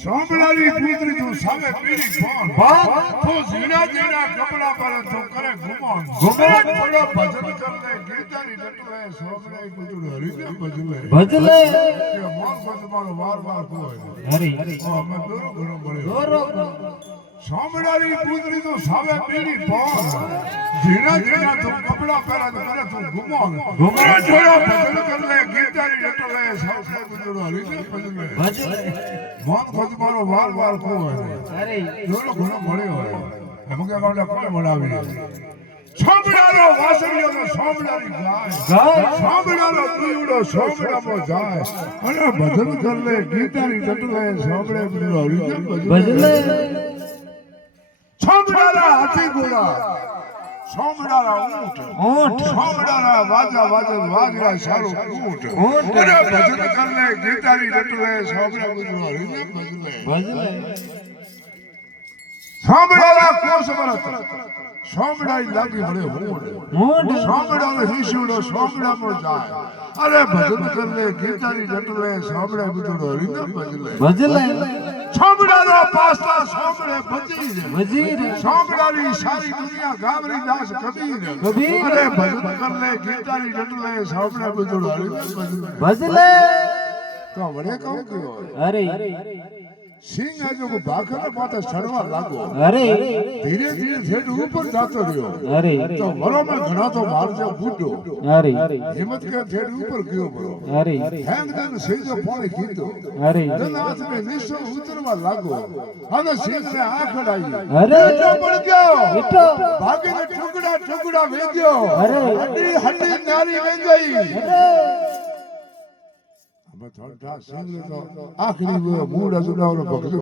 સોમલાની પુત્રી તું સામે પીડી ભાગ તો ઝીણા ઝીણા કપડા પર તો કરે ઘુમણ ઘુમણ થોડો ભજન કરને ગીતાની ડટલે સોમલાની પુત્રી હરીને ભજલે કે મોન ખોદ મારો વાર કોઈ હરી અમે દોરો ઘણો મળ્યો સોમલાની પુત્રી તું સામે પીડી ભાગ ઝીણા ઝીણા તો કપડા પર કરે તું ઘુમણ ઘુમણ થોડો ભજન કરને ગીતાની ડટલે સોમલાની પુત્રી હરીને ભજલે મોન ખોદ મારો વાર કોઈ અરે દોરો ઘણો મળ્યો અમુક ગામડા કોને મળાવી સોમડાનો વાસળિયો સોમડાની ગાય સોમડાનો દીવડો સોમડામો જાય અને ભજન કરલે ગીતાની ડટલે સોમડે પીડો હરિજન ભજલે સોમડાના હાથી ઘોડા સોમડાના ઊંટ સોમડાના વાજા સારું ઊંટ અને ભજન કરલે ગીતાની ડટલે સોમડે પીડો હરિજન ભજલે સોમડાના કોષ ભરત સોમડાઈ લાગી મળે હોડ સોમડાનો હિસુડો સોમડામાં જાય અરે ભજન કરલે ગીતાની ડટલે સોમડે બીજુડો હરિને ભજલે સોમડાનો પાસ્તા સોમડે ભજી સોમડાની સારી દુનિયા ગામરી દાસ કબીર અરે ભજન કરલે ગીતાની ડટલે સોમડે બીજુડો હરિને ભજલે તો વડે કહું કયો અરે સિંહ આજો को भाखर पाते चढ़वा लागो अरे धीरे धीरे ठेठ ऊपर जातो रहो अरे तो वरो में घणा तो मार जो बूढ़ो अरे हिम्मत के ठेठ ऊपर गयो बरो अरे हैंग दन सेजो पानी कीतो अरे दन हाथ में निशो उतरवा लागो અને સિંહ से आंख अड़ाई अरे तो पड़ गयो इतो भागे ने टुकड़ा टुकड़ा वेग्यो अरे हड्डी हड्डी नारी वे गई अरे अब थोड़ा सिंह तो आखिरी वो मूड अजुडावरो भगलो